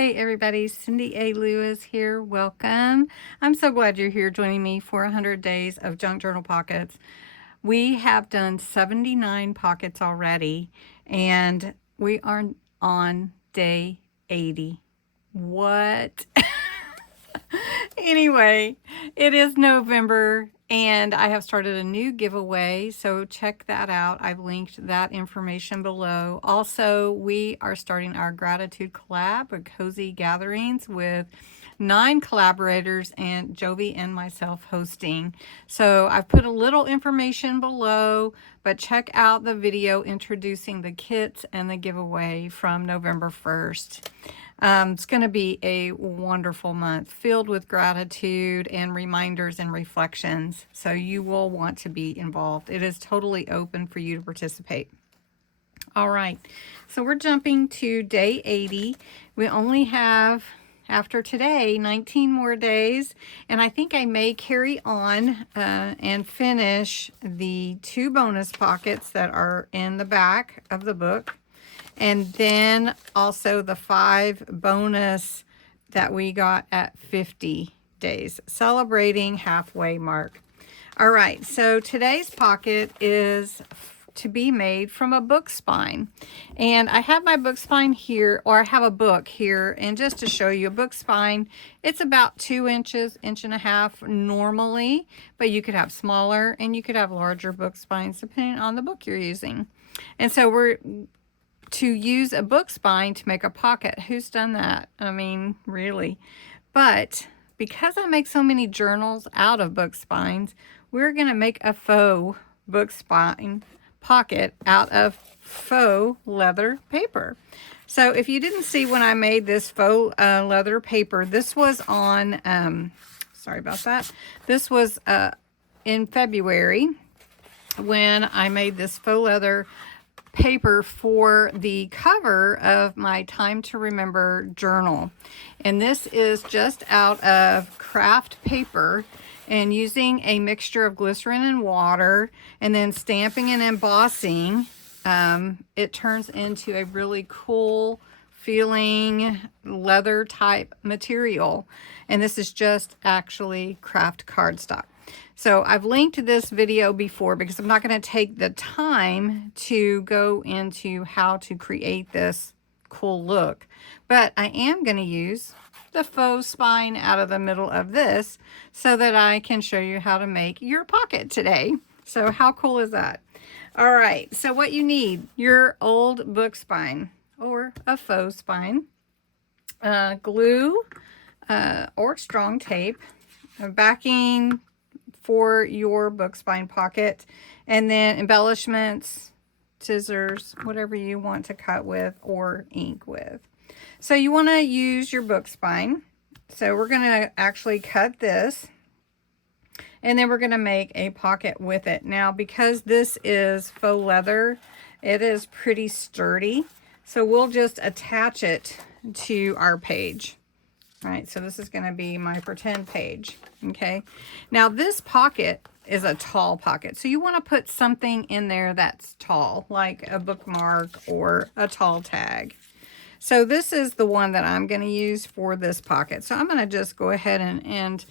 Hey everybody, Cindy A. Lewis here. Welcome. I'm so glad you're here joining me for 100 days of Junk Journal Pockets. We have done 79 pockets already, and we are on day 80. What? Anyway, it is November and I have started a new giveaway, so check that out. I've linked that information below. Also, we are starting our gratitude collab with Cozy Gatherings with 9 collaborators and Jovi and myself hosting. So I've put a little information below, but check out the video introducing the kits and the giveaway from November 1st. It's going to be a wonderful month filled with gratitude and reminders and reflections. So you will want to be involved. It is totally open for you to participate. All right, so we're jumping to day 80. We only have, after today, 19 more days. And I think I may carry on and finish the 2 bonus pockets that are in the back of the book. And then also the 5 bonus that we got at 50 days, celebrating halfway mark. All right, so today's pocket is to be made from a book spine. And I have my book spine here, or I have a book here, and just to show you a book spine, it's about 2 inches, 1.5 inches normally, but you could have smaller and you could have larger book spines depending on the book you're using. And so we're to use a book spine to make a pocket. Who's done that? I mean, really. But because I make so many journals out of book spines, we're going to make a faux book spine pocket out of faux leather paper. So if you didn't see when I made this faux leather paper, this was on, sorry about that. This was in February when I made this faux leather paper for the cover of my Time to Remember journal. And this is just out of craft paper and using a mixture of glycerin and water and then stamping and embossing. It turns into a really cool feeling leather type material. And this is just actually craft cardstock. So I've linked this video before because I'm not going to take the time to go into how to create this cool look. But I am going to use the faux spine out of the middle of this so that I can show you how to make your pocket today. So how cool is that? All right, so what you need, your old book spine or a faux spine, glue or strong tape, backing for your book spine pocket, and then embellishments, scissors, whatever you want to cut with or ink with. So you want to use your book spine. So we're going to actually cut this, and then we're going to make a pocket with it. Now, because this is faux leather, it is pretty sturdy. So we'll just attach it to our page. All right, so this is going to be my pretend page, okay? Now, this pocket is a tall pocket, so you want to put something in there that's tall, like a bookmark or a tall tag. So this is the one that I'm going to use for this pocket. So I'm going to just go ahead and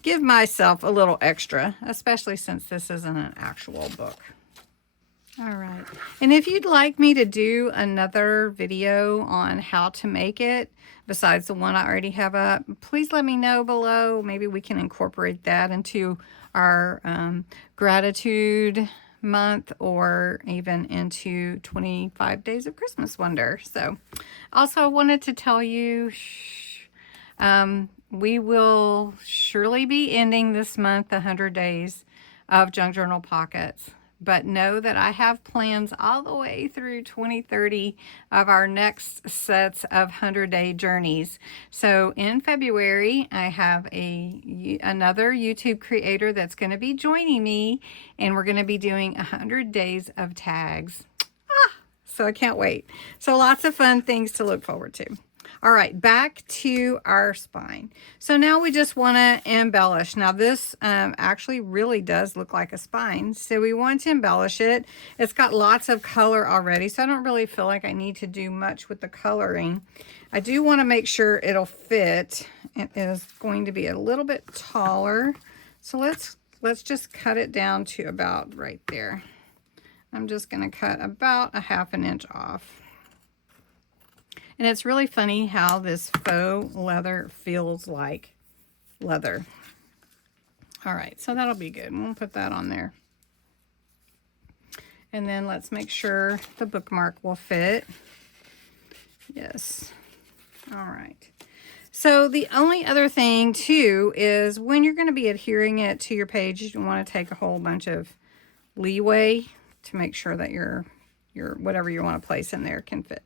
give myself a little extra, especially since this isn't an actual book. All right, and if you'd like me to do another video on how to make it, besides the one I already have up, please let me know below. Maybe we can incorporate that into our gratitude month or even into 25 Days of Christmas Wonder. So also I wanted to tell you, we will surely be ending this month 100 days of Junk Journal Pockets. But know that I have plans all the way through 2030 of our next sets of 100-day journeys. So in February, I have another YouTube creator that's going to be joining me, and we're going to be doing 100 days of tags. So I can't wait. So lots of fun things to look forward to. All right, back to our spine. So now we just want to embellish. Now this actually really does look like a spine. So we want to embellish it. It's got lots of color already, so I don't really feel like I need to do much with the coloring. I do want to make sure it'll fit. It is going to be a little bit taller. So let's just cut it down to about right there. I'm just going to cut about a 1/2 inch off. And it's really funny how this faux leather feels like leather. All right, so that'll be good. We'll put that on there. And then let's make sure the bookmark will fit. Yes. All right. So the only other thing too is when you're going to be adhering it to your page, you want to take a whole bunch of leeway to make sure that your whatever you want to place in there can fit.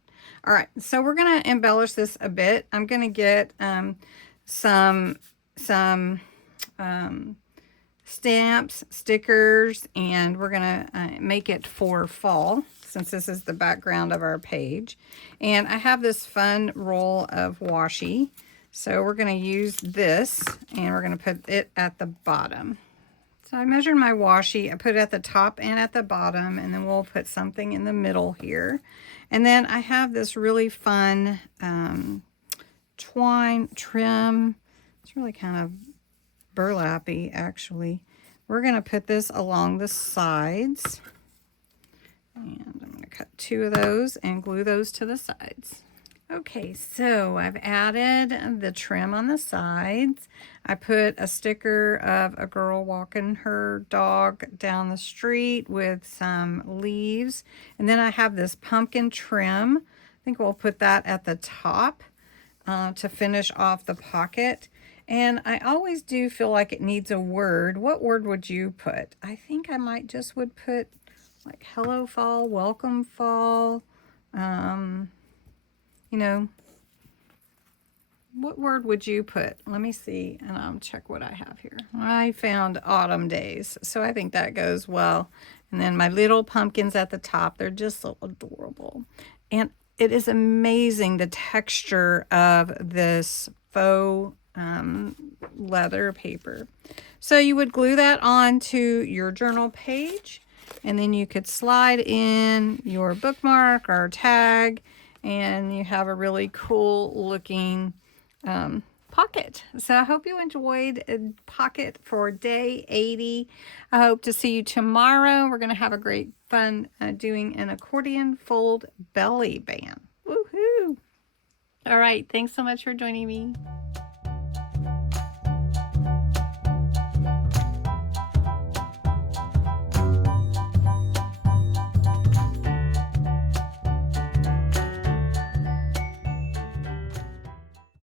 All right, so we're going to embellish this a bit. I'm going to get some stamps, stickers, and we're going to make it for fall since this is the background of our page. And I have this fun roll of washi. So we're going to use this and we're going to put it at the bottom. So I measured my washi, I put it at the top and at the bottom, and then we'll put something in the middle here. And then I have this really fun twine trim. It's really kind of burlappy, actually. We're going to put this along the sides. And I'm going to cut 2 of those and glue those to the sides. Okay, so I've added the trim on the sides. I put a sticker of a girl walking her dog down the street with some leaves. And then I have this pumpkin trim. I think we'll put that at the top to finish off the pocket. And I always do feel like it needs a word. What word would you put? I think I might just would put like hello fall, welcome fall, you know, what word would you put? Let me see, and I'll check what I have here. I found autumn days, so I think that goes well. And then my little pumpkins at the top, they're just so adorable. And it is amazing the texture of this faux leather paper. So you would glue that onto your journal page, and then you could slide in your bookmark or tag, and you have a really cool looking pocket. So I hope you enjoyed a pocket for day 80. I hope to see you tomorrow. We're going to have a great fun doing an accordion fold belly band. Woohoo! All right. Thanks so much for joining me.